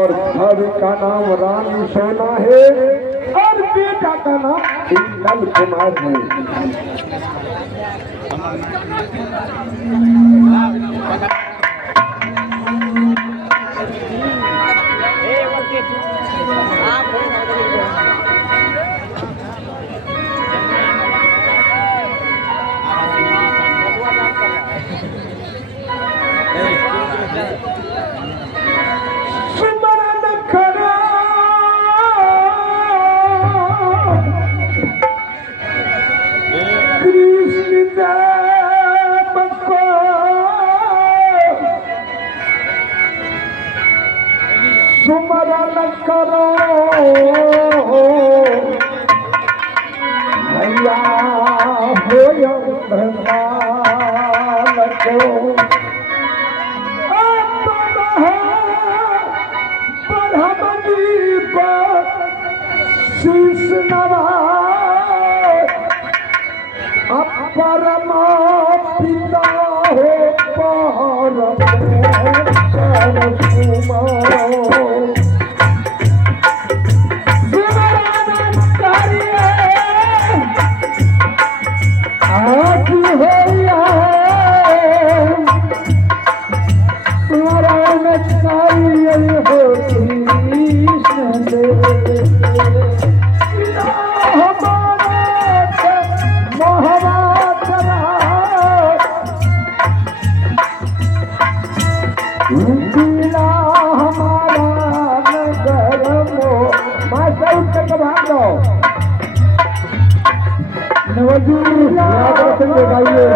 और घर का नाम रानी सोना है और बेटा का नाम नल कुमार है। सुमरन करो भैया हो भगवान को ब्रह्मजी पर शीश नवाए परम पिता हो गाइए